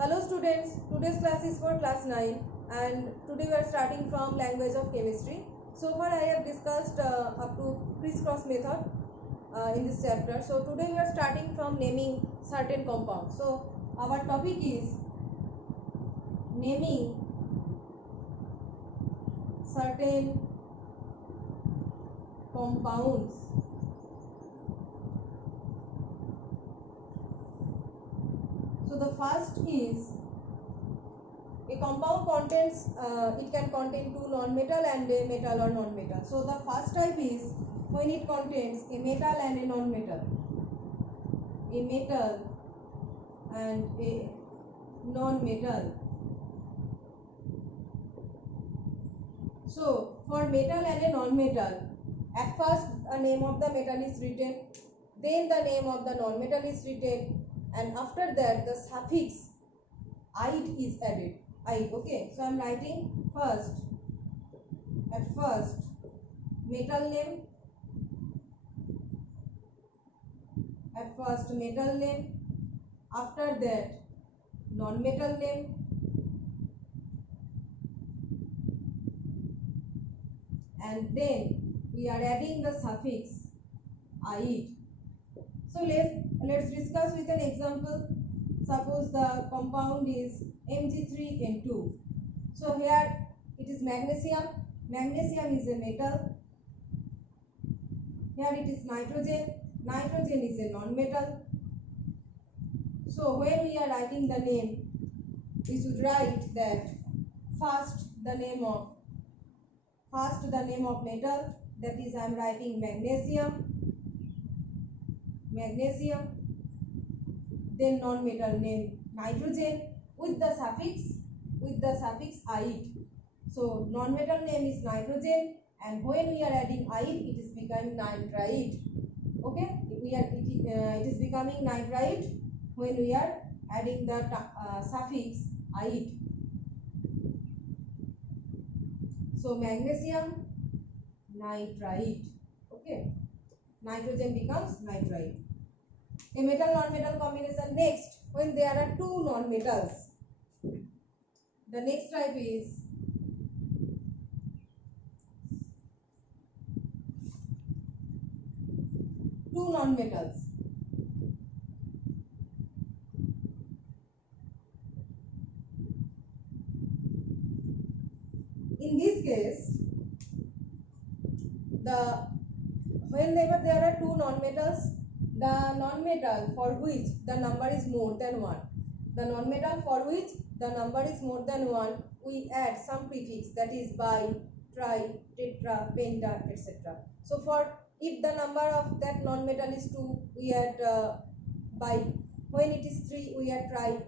Hello students, today's class is for class 9 and today we are starting from language of chemistry. So far I have discussed up to crisscross method in this chapter. So today we are starting from naming certain compounds. So our topic is naming certain compounds. So the first is a compound contains, it can contain two non-metal and a metal or non-metal. So the first type is when it contains a metal and a non-metal. A metal and a non-metal. So for metal and a non-metal, at first the name of the metal is written, then the name of the non-metal is written, and after that the suffix "ide" is added. Ide, okay. So I am writing at first metal name, after that non-metal name, and then we are adding the suffix "ide." So let's discuss with an example. Suppose the compound is Mg3N2. So here it is magnesium. Magnesium is a metal. Here it is nitrogen. Nitrogen is a non-metal. So when we are writing the name, we should write that first the name of metal, that is I am writing magnesium, then non-metal name nitrogen with the suffix "ide." So non-metal name is nitrogen, and when we are adding "ide," it is becoming nitrite. Okay, it is becoming nitrite when we are adding the suffix "ide." So magnesium nitrite. Okay, nitrogen becomes nitrite. A metal non-metal combination. Next, when there are two non-metals, the next type is two non-metals. In this case, whenever there are two non-metals, the non-metal for which the number is more than 1, we add some prefix, that is bi, tri, tetra, penta, etc. So for if the number of that non-metal is 2, we add bi. When it is 3, we add tri.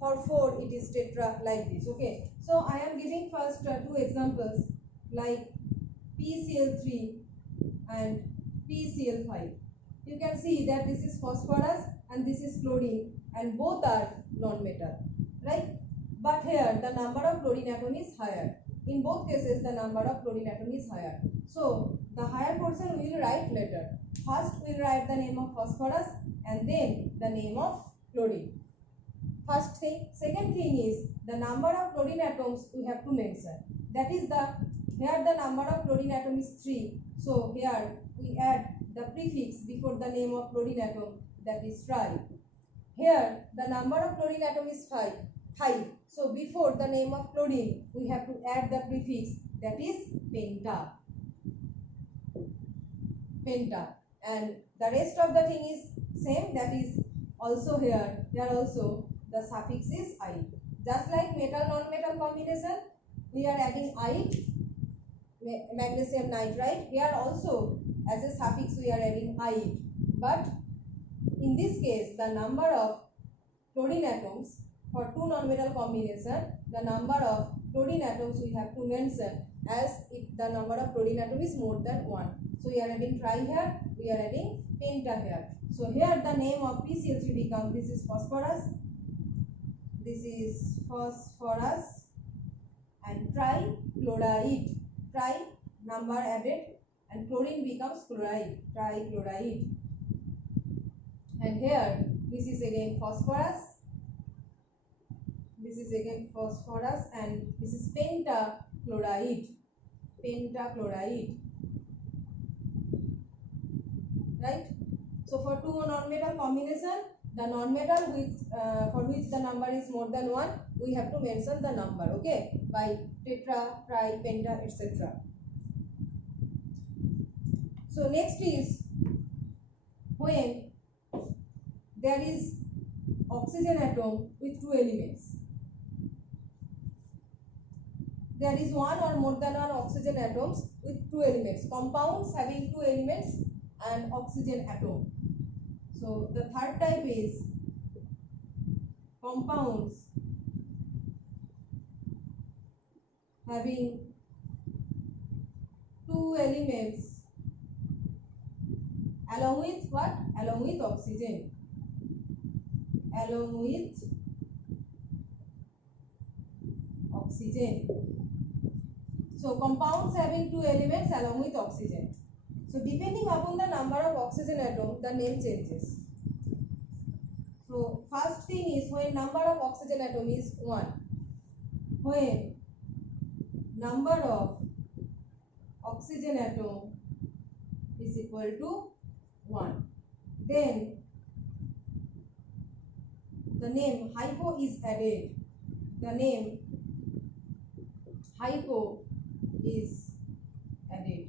For 4, it is tetra, like this. Okay. So I am giving first two examples like PCl3 and PCl5. You can see that this is phosphorus and this is chlorine, and both are non-metal, right? But here the number of chlorine atom is higher. In both cases the number of chlorine atom is higher. So the higher portion we will write later. First we will write the name of phosphorus and then the name of chlorine. First thing. Second thing is the number of chlorine atoms we have to mention. That is here the number of chlorine atom is 3. So here we add the prefix before the name of chlorine atom, that is tri. Here the number of chlorine atom is 5. So before the name of chlorine we have to add the prefix, that is penta. And the rest of the thing is same, that is also here also the suffix is "ide." Just like metal non-metal combination, we are adding "ide", magnesium nitrite. Here also as a suffix we are adding "ide", but in this case the number of chlorine atoms for two non-metal combination, the number of chlorine atoms we have to mention as if the number of chlorine atom is more than 1. So we are adding tri here, we are adding penta here. So here the name of PCl3 becomes, this is phosphorus, and trichloride. Tri number added and chlorine becomes chloride, trichloride. And here this is again phosphorus This is again phosphorus, and this is pentachloride. Pentachloride, right? So for two non-metal combination, the non-metal which for which the number is more than 1, we have to mention the number, okay, by tetra, tri, penta, etc. So next is when there is oxygen atom with two elements. There is one or more than one oxygen atoms with two elements. Compounds having two elements and oxygen atom. So the third type is compounds having two elements along with what? Along with oxygen. Along with oxygen. So compounds having two elements along with oxygen. So depending upon the number of oxygen atom, the name changes. So first thing is when number of oxygen atom is 1. When number of oxygen atom is equal to 1, then the name hypo is added. The name hypo is added.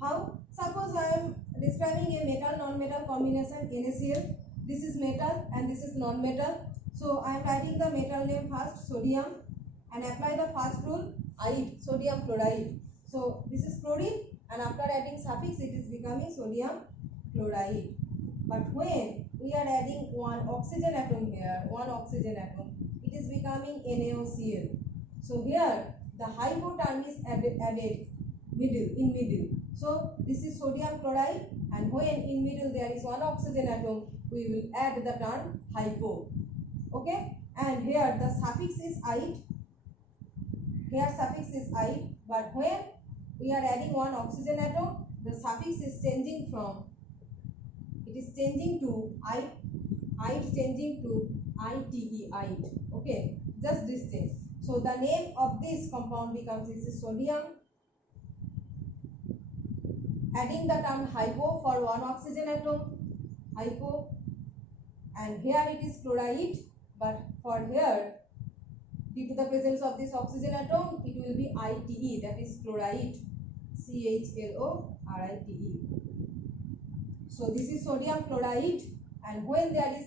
How? Suppose I am describing a metal non-metal combination NaCl. This is metal and this is non-metal. So I am writing the metal name first, sodium, and apply the first rule, ide, sodium chloride. So this is chlorine, and after adding suffix it is becoming sodium chloride. But when we are adding one oxygen atom here, one oxygen atom, it is becoming NaOCl. So here the hypo term is added middle. So this is sodium chloride, and when in middle there is one oxygen atom, we will add the term hypo. Okay, and here the suffix is ide. Here suffix is ide, but when we are adding one oxygen atom, the suffix is changing from, it is changing to ide, changing to ite, ide. Okay, just this thing. So the name of this compound becomes, this is sodium, adding the term hypo for one oxygen atom, hypo, and here it is chloride, but for here, due to the presence of this oxygen atom, it will be ite, that is chloride, CHLORITE. So this is sodium chloride, and when there is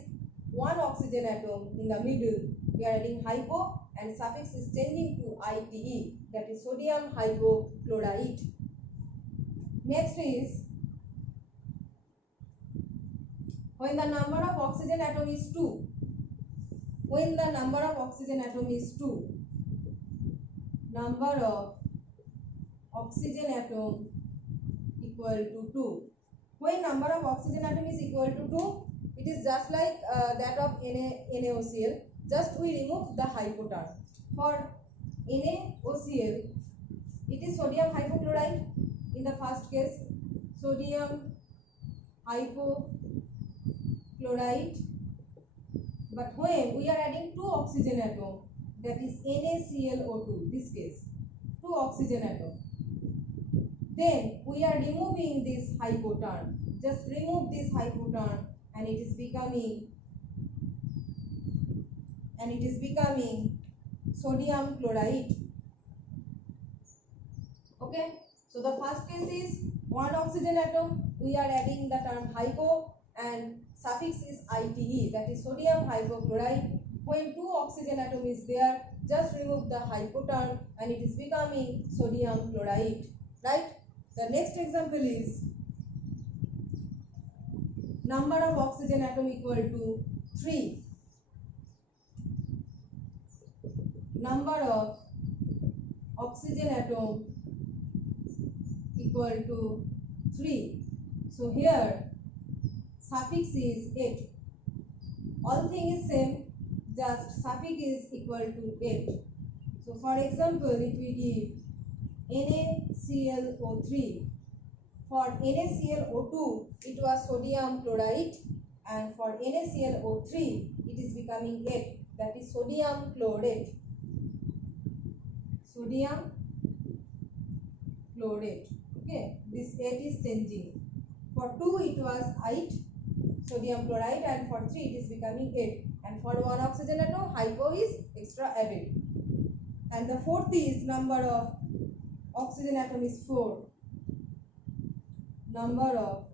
one oxygen atom in the middle, we are adding hypo, and suffix is changing to ite, that is sodium hypochlorite. Next is when the number of oxygen atom is 2. When the number of oxygen atom is 2, number of oxygen atom equal to 2. When number of oxygen atom is equal to 2, it is just like that of NaOCl. Just we remove the hypo term. For NaOCl, it is sodium hypochlorite in the first case, sodium hypochlorite. But when we are adding two oxygen atom, that is NaClO2, this case, two oxygen atom, then we are removing this hypo term. Just remove this hypo term, and it is becoming sodium chloride. Okay, so the first case is one oxygen atom, we are adding the term hypo, and suffix is ite, that is sodium hypochlorite. When two oxygen atom is there, just remove the hypo term, and it is becoming sodium chloride, right? The next example is number of oxygen atom equal to 3. Number of oxygen atom equal to 3. So here suffix is 8. All thing is same, just suffix is equal to 8. So for example, if we give NaClO3, for NaClO2 it was sodium chloride, and for NaClO3 it is becoming 8. that is sodium chlorate. Sodium chlorate. Okay, this 8 is changing. For 2 it was 8 sodium chloride, and for 3 it is becoming 8, and for 1 oxygen atom hypo is extra added. And the fourth is number of oxygen atom is 4. Number of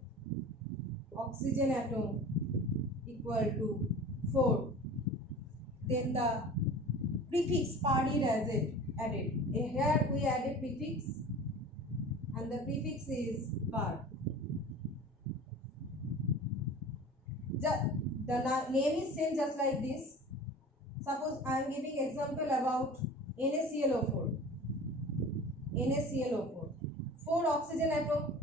oxygen atom equal to 4. Then the prefix par is added. Here we added prefix, and the prefix is par. The name is same just like this. Suppose I am giving example about NaClO4. NaClO4. 4 oxygen atom.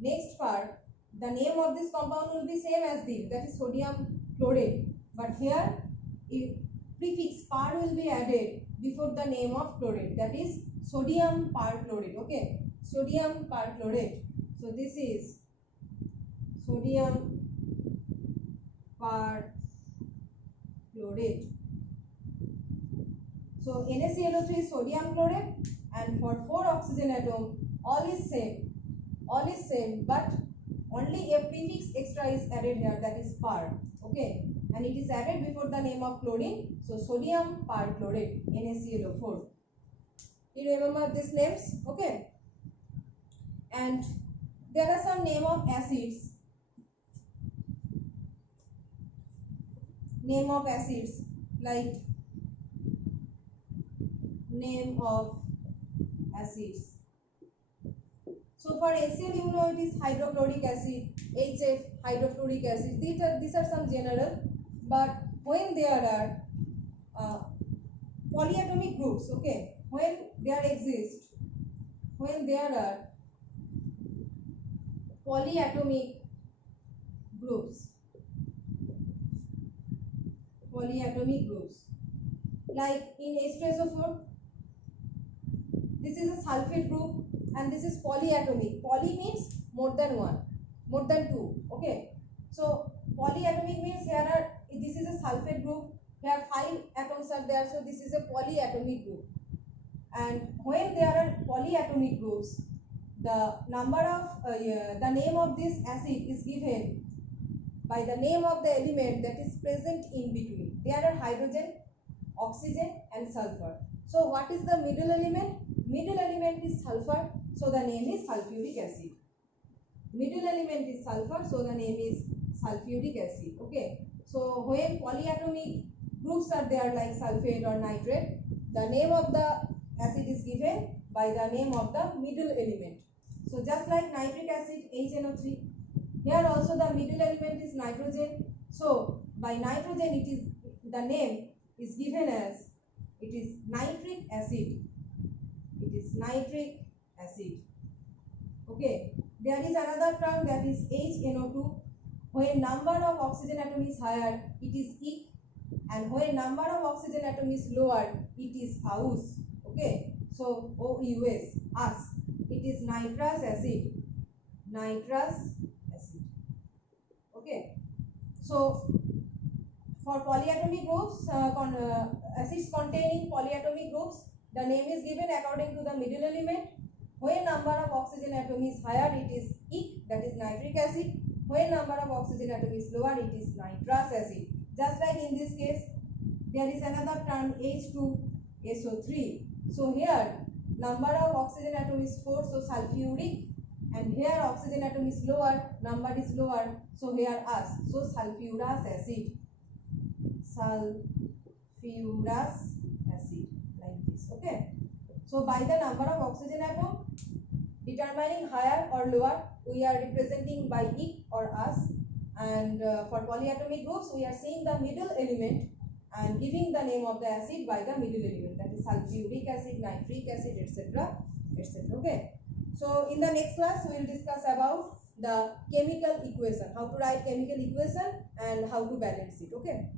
Next part, the name of this compound will be same as this, that is sodium chlorate. But here, if prefix par will be added before the name of chlorate, that is sodium perchlorate. Okay, sodium perchlorate. So this is sodium perchlorate. So NaClO3 is sodium chlorate, and for 4 oxygen atom all is same, but only a prefix extra is added here, that is par. Okay, and it is added before the name of chlorine, so sodium perchlorate, NaClO4. You remember these names? Okay, and there are some name of acids. Name of acids, like name of acids. So for HCl, you know, it is hydrochloric acid, HF, hydrofluoric acid. These are some general, but when there are polyatomic groups, okay, when there are polyatomic groups, like in H2SO4, this is a sulfate group, and this is polyatomic. Poly means more than 1, more than 2. Okay, so polyatomic means this is a sulfate group, here 5 atoms are there, so this is a polyatomic group. And when there are polyatomic groups, the number of the name of this acid is given by the name of the element that is present in between. There are hydrogen, oxygen and sulfur. So what is the middle element? Middle element is sulfur, so the name is sulfuric acid. Middle element is sulfur, so the name is sulfuric acid. Okay, so when polyatomic groups are there like sulfate or nitrate, the name of the acid is given by the name of the middle element. So just like nitric acid, HNO3, here also the middle element is nitrogen. So by nitrogen, it is the name is given as it is nitric acid. It is nitric acid. Okay, there is another term, that is HNO2. When number of oxygen atom is higher, it is ik, and when number of oxygen atom is lower, it is aus. Okay, so OUS, us. It is nitrous acid. Okay, so for polyatomic groups, acids containing polyatomic groups, the name is given according to the middle element. When number of oxygen atom is higher, it is ik, that is nitric acid. When number of oxygen atom is lower, it is nitrous acid. Just like in this case, there is another term H2SO3. So here number of oxygen atom is 4, so sulfuric, and here oxygen atom is lower, number is lower, so here us, so sulfurous acid. Sulfurous acid, like this. Okay, so by the number of oxygen atom determining higher or lower, we are representing by ik or us, and for polyatomic groups we are seeing the middle element and giving the name of the acid by the middle element, that is sulfuric acid, nitric acid, etc., etc. Okay, so in the next class we will discuss about the chemical equation, how to write chemical equation and how to balance it. Okay.